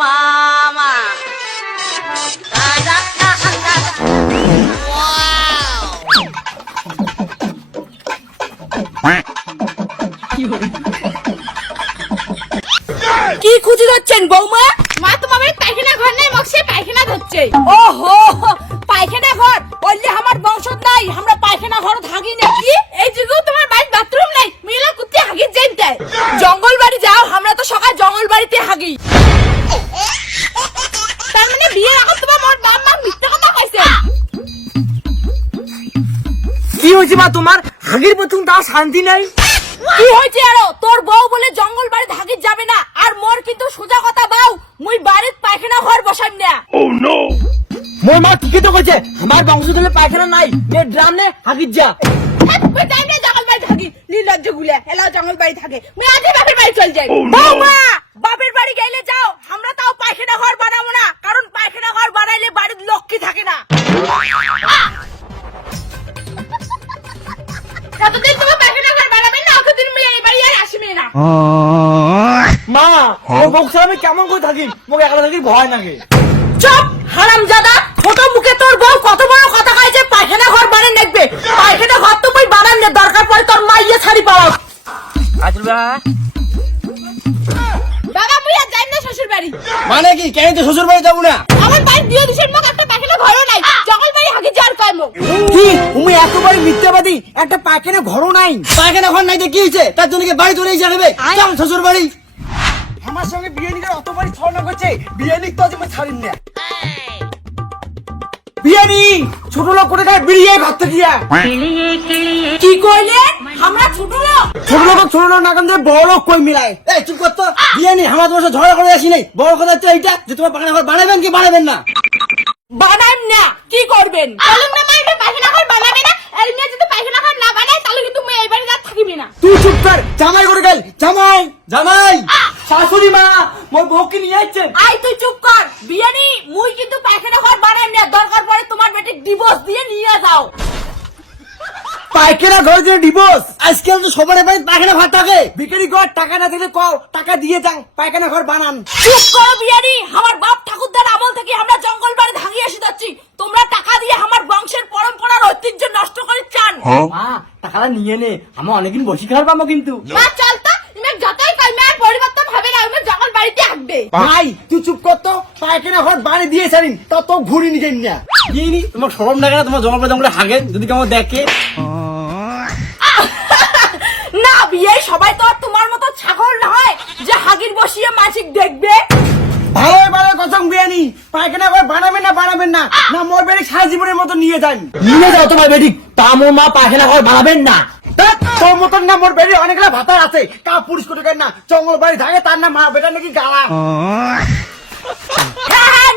মামা কি খুঁজে ধরছেন বৌমা? মা তোমার পায়খানা ঘর নাই মকসে পায়খানা ধরছে। ওহো, পায়খানা ঘর বললে আমার বংশ নাই, আমরা পায়খানা ঘর থাকি নাকি? এই যুগেও তোমার বাড়ি বাথরুম নাই, মেয়েরা কুত্তে হাগি জানতে। জঙ্গল বাড়ি যাও, আমরা তো সকাল জঙ্গল বাড়িতে হাগি। তার মানে বিয়ের আগে তোমার মোর বাপ মা মিথ্যা কথা কইছে। কি হয়েছে মা তোমার? হাগির প্রথম তাও শান্তি নাই। কি হয়েছে আরো? তোর বউ বলে জঙ্গল বাড়ি হাগি যাবে না, আর মোর কিন্তু সোজা কথা বাউ, মুই বাড়ির পায়খানা ঘর বসাই না। মোর মা ঠিকই তো কইছে, আমার বংশ ধরে পায়খানা নাই, নে ড্রাম নে হাগির যা। ওই যাই না জঙ্গল বাড়ি থাকি, নির্লজ্জ গুলা এলা জঙ্গল বাড়ি থাকে। মুই আজই বাপের বাড়ি চল যাই। বৌমা, বাপের বাড়ি গেলে যাও, আমরা তাও পায়খানা ঘর বানাবো না, কারণ পায়খানা ঘর বানাইলে বাড়ির লক্ষ্মী থাকে না। যতদিন তুমি পায়খানা ঘর বানাবে না ততদিন মুই এই বাড়ি আর আসবে না। মা ওর বংশ আমি কেমন করে থাকি? মোক একলা থাকি ভয় লাগে। চুপ হারামজাদা, ছোট মুখে তোর বউ কত বড় কথা কয় যে পায়খানা ঘর বানান দেখবে। পায়খানা ঘর তো মুই বানান না, দরকার পড়ে তোর মাইয়ে ছাড়ি পাওয়া। বাবা মুই আর যাই না শ্বশুর বাড়ি। মানে কি কেন তো শ্বশুর বাড়ি যাবো না? আমার বাড়ি দিয়ে দিছেন মুখ একটা পায়খানা ঘরও নাই, জঙ্গল বাড়ি হাগি যার কয় মুখ। কি তুমি এতবারই মিথ্যাবাদী? একটা পায়খানা ঘরও নাই। পায়খানা ঘর নাই তো কি হয়েছে? তার জন্য কি বাড়ি চলে যাবে? চল শ্বশুর বাড়ি। আমার সঙ্গে বিয়ে নিয়ে অতবারই ছলনা করছে, বিয়ে নিক তো আমি ছাড়িন না। বিয়ানি ছোট লোক করে খায় বিড়িয়ে ভাবতে গিয়া। কি কইলে? আমরা ছোট লোক? ছোট লোক না কান্দে বড় লোক কই মিলায়। এই চুপ কর তো। বিয়ানি আমরা তোমার সাথে ঝগড়া করে আসি নাই। বড় কথা হচ্ছে এইটা যে তোমার পায়খানা ঘর বানাবেন কি বানাবেন না? বানাইম না। কি করবেন? বলুন না মা এটা পায়খানা ঘর বানাবে না, আর এমনি যদি পায়খানা ঘর না বানায় তাহলে কিন্তু মুই এই বাড়ি আর থাকিবি না। তুই চুপ কর। জামাই করে গেল। জামাই জামাই শাশুড়ি মা মোর বউকে নিয়ে আসছেন। আই তুই চুপ কর। বিয়ানি মুই কিন্তু পায়খানা ঘর বানাইম না, দরকার পড়ে তোমার বেটি ডিভোর্স দিয়ে নিয়ে যাও। পায়খানা ঘর যে ডিভোর্স? আজকাল তো সবার বাড়ি পায়খানা ঘর থাকে। বিক্রি কর, টাকা না থাকলে কও, টাকা দিয়ে যান, পায়খানা ঘর বানান। চুপ করো বিয়ানি, আমার বাপ ঠাকুরদার আমল থেকে আমরা জঙ্গল বাড়ি ভাঙিয়ে এসে যাচ্ছি, তোমরা টাকা দিয়ে আমার বংশের পরম্পরার ঐতিহ্য নষ্ট করে চান। মা টাকাটা নিয়ে নে, আমরা অনেকদিন বসে খাওয়ার পাবো কিন্তু। মা চল তো, ইমেক যতই কই মা পরিবর্তন হবে না, ইমেক জঙ্গল বাড়িতে হাগবে। ভাই তুই চুপ কর তো। পায়খানা ঘর বাড়ি দিয়ে ছাড়িন, তা তো ঘুরি নিয়ে যাই না। কি তোমার সরম লাগে না? তোমার জঙ্গল জঙ্গলে হাগে যদি কেমন দেখে। না বিয়ে সবাই তো আর তোমার মতো ছাগল নয় যে হাগির বসিয়ে মাছিক দেখবে। ভালো ভালো কসম বিয়ানি, পায়খানা ঘর বানাবেন না না মোর বেড়ি সারা জীবনের মতো নিয়ে যান। নিয়ে যাও তোমার বেটি, তা মোর মা পায়খানা ঘর বানাবেন না। তোর মতন না মোর বেড়ি অনেকগুলো ভাতা আছে, কা পুরুষ করে না জঙ্গল বাড়ি থাকে, তার না মা বেটা নাকি গালা। হ্যাঁ হ্যাঁ